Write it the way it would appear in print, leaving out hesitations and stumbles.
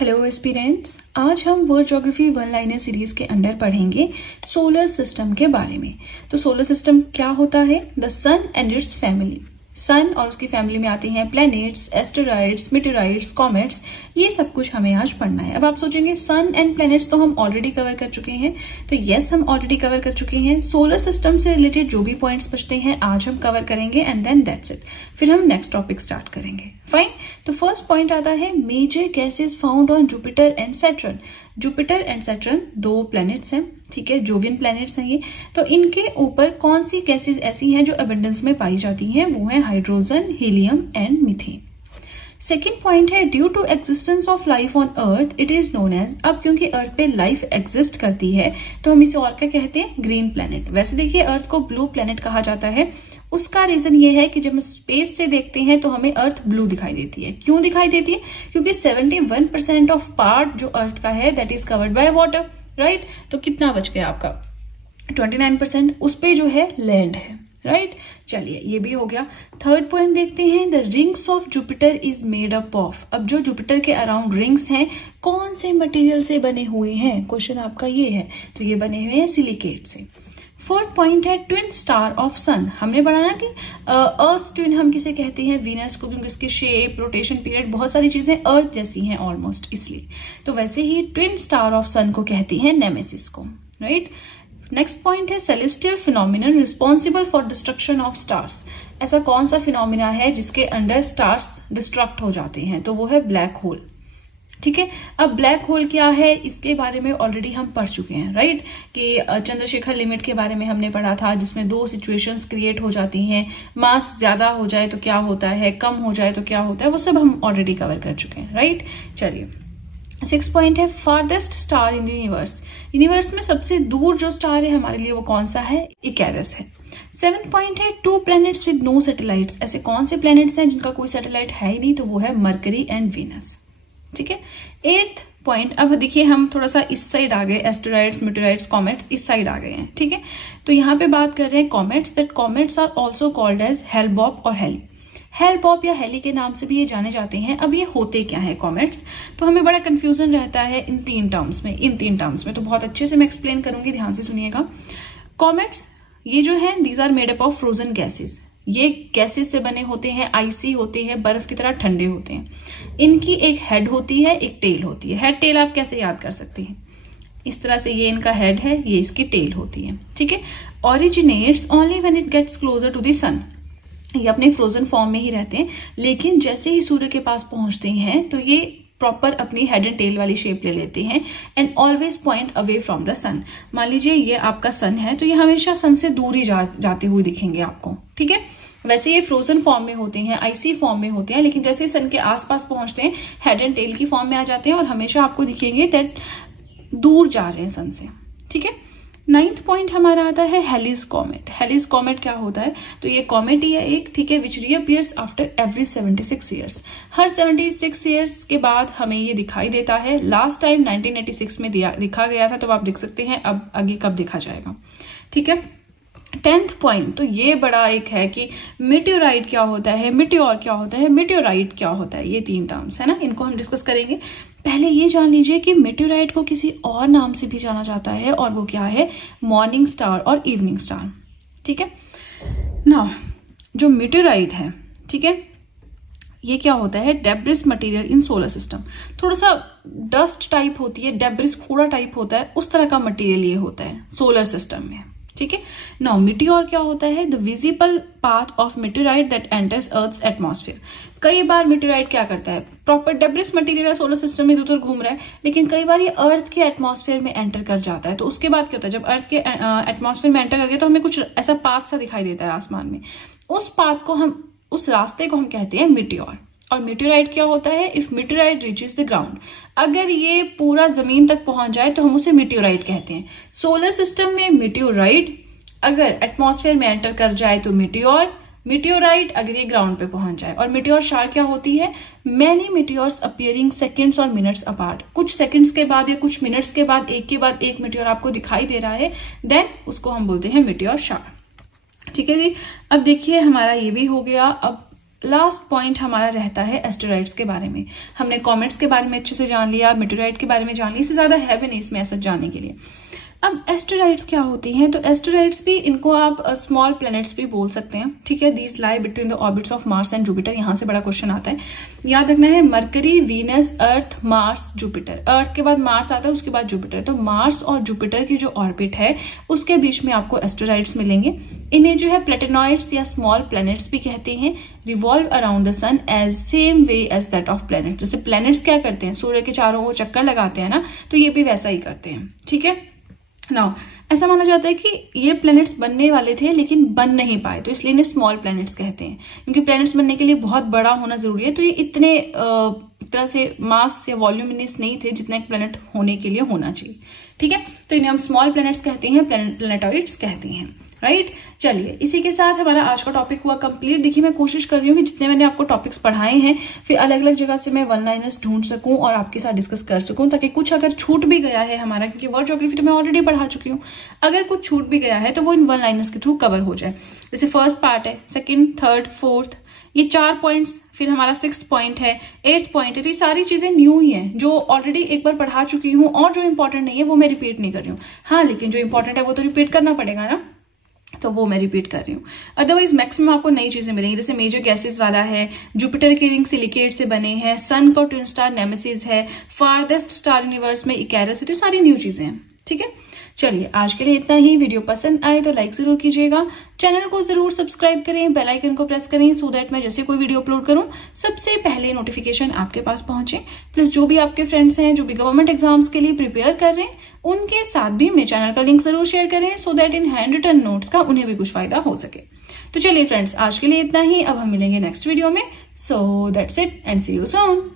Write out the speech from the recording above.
Hello aspirants, आज हम world geography one liner series के अंडर पढ़ेंगे सोलर सिस्टम के बारे में। तो सोलर सिस्टम क्या होता है? The sun and its family. Sun और उसकी फैमिली में आते हैं प्लैनेट्स, एस्टेरॉइड्स, मेटेराइड्स, कॉमेट्स, ये सब कुछ हमें आज पढ़ना है। अब आप सोचेंगे सन एंड प्लैनेट्स तो हम ऑलरेडी कवर कर चुके हैं। तो यस, हम ऑलरेडी कवर कर चुके हैं। सोलर सिस्टम से रिलेटेड जो भी पॉइंट्स बचते हैं आज हम कवर करेंगे एंड देन दैट्स इट। फिर हम नेक्स्ट टॉपिक स्टार्ट करेंगे। फाइन। तो फर्स्ट पॉइंट आता है major gases found on Jupiter and Saturn. Jupiter and Saturn दो प्लैनेट्स हैं, ठीक है, जोवियन प्लैनेट्स हैं ये। तो इनके ऊपर कौन सी गैसेस ऐसी हैं जो अबंडेंस में पाई जाती हैं? वो है hydrogen, helium and methane. Second point है due to existence of life on earth it is known as. अब क्योंकि अर्थ पे लाइफ एग्जिस्ट करती है तो हम इसे और क्या कहते हैं? Green planet. वैसे देखिए अर्थ को ब्लू प्लैनेट कहा जाता है। उसका रीजन ये है कि जब हम स्पेस से देखते हैं तो हमें अर्थ ब्लू दिखाई देती है। क्यों दिखाई देती है? क्योंकि 71% ऑफ पार्ट जो अर्थ का है that is covered by water, right. तो कितना बच गया आपका? 29%। उस पे जो है लैंड है, राइट। चलिए ये भी हो गया। थर्ड पॉइंट देखते हैं, the rings of Jupiter is made up of. अब जो जुपिटर के अराउंड रिंग्स हैं कौन से मटेरियल से बने हुए हैं? क्वेश्चन आपका ये है। तो ये बने हुए हैं सिलिकेट से। फोर्थ पॉइंट है ट्विन स्टार ऑफ सन। हमने पढ़ा ना कि अर्थ ट्विन हम किसे कहते हैं? वीनस को, क्योंकि उसकी शेप, रोटेशन पीरियड, बहुत सारी चीजें अर्थ जैसी हैं ऑलमोस्ट, इसलिए। तो वैसे ही ट्विन स्टार ऑफ सन को कहते हैं नेमेसिस को, राइट। नेक्स्ट पॉइंट है celestial phenomenon responsible for destruction of stars. ऐसा कौन सा फिनोमिना है जिसके अंडर स्टार्स डिस्ट्रक्ट हो जाते हैं? तो वो है ब्लैक होल, ठीक है। अब ब्लैक होल क्या है इसके बारे में ऑलरेडी हम पढ़ चुके हैं, राइट। कि चंद्रशेखर लिमिट के बारे में हमने पढ़ा था जिसमें दो सिचुएशंस क्रिएट हो जाती हैं। मास ज्यादा हो जाए तो क्या होता है, कम हो जाए तो क्या होता है, वो सब हम ऑलरेडी कवर कर चुके हैं, राइट। चलिए 6 पॉइंट है farthest star in the universe. Universe में सबसे दूर जो स्टार है हमारे लिए वो कौन सा है? इकैरस है। 7th पॉइंट है 2 प्लैनेट्स विद नो सैटेलाइट्स। ऐसे कौन से प्लैनेट्स हैं जिनका कोई सैटेलाइट है ही नहीं? तो वो है मरकरी एंड वीनस, ठीक है। 8th पॉइंट, अब देखिए हम थोड़ा सा इस साइड आ गए, एस्टेरॉइड्स, मेटेराइड्स, कॉमेट्स इस साइड आ गए हैं, ठीक है। तो यहाँ पे बात कर रहे हैं comets, that comets are also called as Hale Bopp और हेली। हेल-बॉप या हेली के नाम से भी ये जाने जाते हैं। अब ये होते क्या है कॉमेट्स? तो हमें बड़ा कंफ्यूजन रहता है इन तीन टर्म्स में, तो बहुत अच्छे से मैं एक्सप्लेन करूंगी, ध्यान से सुनिएगा। कॉमेट्स ये जो है these are made up of frozen gases. ये गैसेस से बने होते हैं, आइसी होते हैं, बर्फ की तरह ठंडे होते हैं। इनकी एक हेड होती है, एक टेल होती है। हेड टेल आप कैसे याद कर सकते हैं? इस तरह से ये इनका हेड है, ये इसकी टेल होती है, ठीक है। Originates only when it gets closer to the sun. ये अपने फ्रोजन फॉर्म में ही रहते हैं, लेकिन जैसे ही सूर्य के पास पहुंचते हैं तो ये प्रॉपर अपनी हेड एंड टेल वाली शेप ले लेते हैं and always point away from the sun. मान लीजिए ये आपका सन है तो ये हमेशा सन से दूर ही जाते हुए दिखेंगे आपको, ठीक है। वैसे ये फ्रोजन फॉर्म में होते हैं, आइसी फॉर्म में होते हैं, लेकिन जैसे सन के आसपास पहुंचते हैं हेड एंड टेल की फॉर्म में आ जाते हैं और हमेशा आपको दिखेंगे दैट दूर जा रहे हैं सन से, ठीक है। 9th पॉइंट हमारा आता है हेलिस कॉमेट। हेलिस कॉमेट क्या होता है? तो ये कॉमेट ही है एक, ठीक है, विच रीअपियर्स आफ्टर एवरी 76 ईयर्स। हर 76 ईयर्स के बाद हमें ये दिखाई देता है। लास्ट टाइम 1986 में दिखा गया था, तो आप देख सकते हैं अब आगे कब दिखा जाएगा, ठीक है। 10th पॉइंट, तो ये बड़ा एक है कि मेटेओराइट क्या होता है, मेटेओर क्या होता है, मेटेओराइट क्या होता है। ये 3 टर्म्स है ना, इनको हम डिस्कस करेंगे। पहले ये जान लीजिए कि मेटेओराइट को किसी और नाम से भी जाना जाता है और वो क्या है? मॉर्निंग स्टार और इवनिंग स्टार, ठीक है ना। जो मेटेओराइट है, ठीक है, ये क्या होता है? Debris material in solar system. थोड़ा सा डस्ट टाइप होती है, डेब्रिस कूड़ा टाइप होता है, उस तरह का मटेरियल ये होता है सोलर सिस्टम में, ठीक है। नाउ मीटियोर क्या होता है? The visible path of meteorite that enters earth's atmosphere. कई बार मीटियोराइट क्या करता है? Proper debris material solar system में इधर घूम रहा है, लेकिन कई बार ये अर्थ के एटमॉस्फेयर में एंटर कर जाता है। तो उसके बाद क्या होता है? जब अर्थ के एटमॉस्फेयर में एंटर कर गया तो हमें कुछ ऐसा पाथ सा दिखाई देता है आसमान में। उस पाथ को हम, उस रास्ते को हम कहते हैं मीटियोर। और मीटियोराइट क्या होता है? If meteorite reaches the ground, अगर ये पूरा जमीन तक पहुंच जाए तो हम उसे मीटियोराइट कहते हैं। सोलर सिस्टम में मीटियोराइट, अगर एटमॉस्फेयर में एंटर कर जाए तो मीटियोर, मीटियोराइट अगर ये ग्राउंड पे पहुंच जाए। और मीटियोर शार क्या होती है? मैनी मीटियोर्स अपीयरिंग सेकंड्स और मिनट्स अपार्ट। कुछ सेकंड्स के बाद या कुछ मिनट्स के बाद एक मीटियोर आपको दिखाई दे रहा है, देन उसको हम बोलते हैं मीटियोर शार, ठीक है जी। अब देखिए हमारा ये भी हो गया। अब लास्ट पॉइंट हमारा रहता है एस्टेरॉइड्स के बारे में। हमने कॉमेट्स के बारे में अच्छे से जान लिया, मेटेओराइट के बारे में जान लिया, इससे ज्यादा है भी नहीं इसमें ऐसा जानने के लिए। अब एस्टेरॉइड्स क्या होती हैं? तो एस्टेरॉइड्स भी, इनको आप स्मॉल प्लैनेट्स भी बोल सकते हैं, ठीक है। These lie between the orbits of Mars and Jupiter. यहां से बड़ा क्वेश्चन आता है, याद रखना है, मरकरी, वीनस, अर्थ, मार्स, जुपिटर। अर्थ के बाद मार्स आता है, उसके बाद जुपिटर। तो मार्स और जुपिटर की जो ऑर्बिट है उसके बीच में आपको एस्टेरॉइड्स मिलेंगे। इन्हें जो है प्लेटेनॉइड्स या स्मॉल प्लैनेट्स भी कहते हैं। Revolve around the sun as same way as that of planet. जैसे प्लैनेट्स क्या करते हैं, सूर्य के चारों ओर चक्कर लगाते हैं ना, तो ये भी वैसा ही करते हैं, ठीक है। नाउ ऐसा माना जाता है कि ये प्लैनेट्स बनने वाले थे लेकिन बन नहीं पाए, तो इसलिए इन्हें स्मॉल प्लैनेट्स कहते हैं, क्योंकि प्लैनेट्स बनने के लिए बहुत बड़ा होना जरूरी है। तो ये इतने एक तरह से मास या वॉल्यूमिनस नहीं थे जितना एक प्लैनेट होने के लिए होना चाहिए, ठीक है। तो इन्हें हम स्मॉल प्लैनेट्स कहते हैं, प्लैनेटॉइड्स कहते हैं, राइट। चलिए, इसी के साथ हमारा आज का टॉपिक हुआ कंप्लीट। देखिए, मैं कोशिश कर रही हूँ कि जितने मैंने आपको टॉपिक्स पढ़ाए हैं फिर अलग अलग जगह से मैं वन लाइनर्स ढूंढ सकूं और आपके साथ डिस्कस कर सकूं, ताकि कुछ अगर छूट भी गया है हमारा, क्योंकि वर्ल्ड ज्योग्राफी तो मैं ऑलरेडी पढ़ा चुकी हूँ, अगर कुछ छूट भी गया है तो वो इन वन लाइनर्स के थ्रू कवर हो जाए। जैसे फर्स्ट पार्ट है, सेकेंड, थर्ड, फोर्थ, ये 4 पॉइंट्स, फिर हमारा 6th पॉइंट है, 8th पॉइंट है। तो ये सारी चीजें न्यू ही हैं, जो ऑलरेडी एक बार पढ़ा चुकी हूँ, और जो इंपॉर्टेंट नहीं है वो मैं रिपीट नहीं कर रही हूँ। हाँ, लेकिन जो इंपॉर्टेंट है वो तो रिपीट करना पड़ेगा ना, तो वो मैं रिपीट कर रही हूँ। अदरवाइज मैक्सिमम आपको नई चीजें मिलेंगी। जैसे मेजर गैसेस वाला है, जुपिटर के रिंग सिलिकेट से बने हैं, सन का ट्विन स्टार नेमेसिस है, फारदेस्ट स्टार यूनिवर्स में इकैरस है, तो सारी न्यू चीजें हैं, ठीक है। चलिए, आज के लिए इतना ही। वीडियो पसंद आए तो लाइक जरूर कीजिएगा, चैनल को जरूर सब्सक्राइब करें, बेल आइकन को प्रेस करें, सो दैट मैं जैसे कोई वीडियो अपलोड करूं सबसे पहले नोटिफिकेशन आपके पास पहुंचे। प्लस जो भी आपके फ्रेंड्स हैं जो भी गवर्नमेंट एग्जाम्स के लिए प्रिपेयर कर रहे हैं, उनके साथ भी मेरे चैनल का लिंक जरूर शेयर करें, so that in handwritten notes का उन्हें भी कुछ फायदा हो सके। तो चलिए फ्रेंड्स, आज के लिए इतना ही। अब हम मिलेंगे नेक्स्ट वीडियो में। So that's it and see you soon.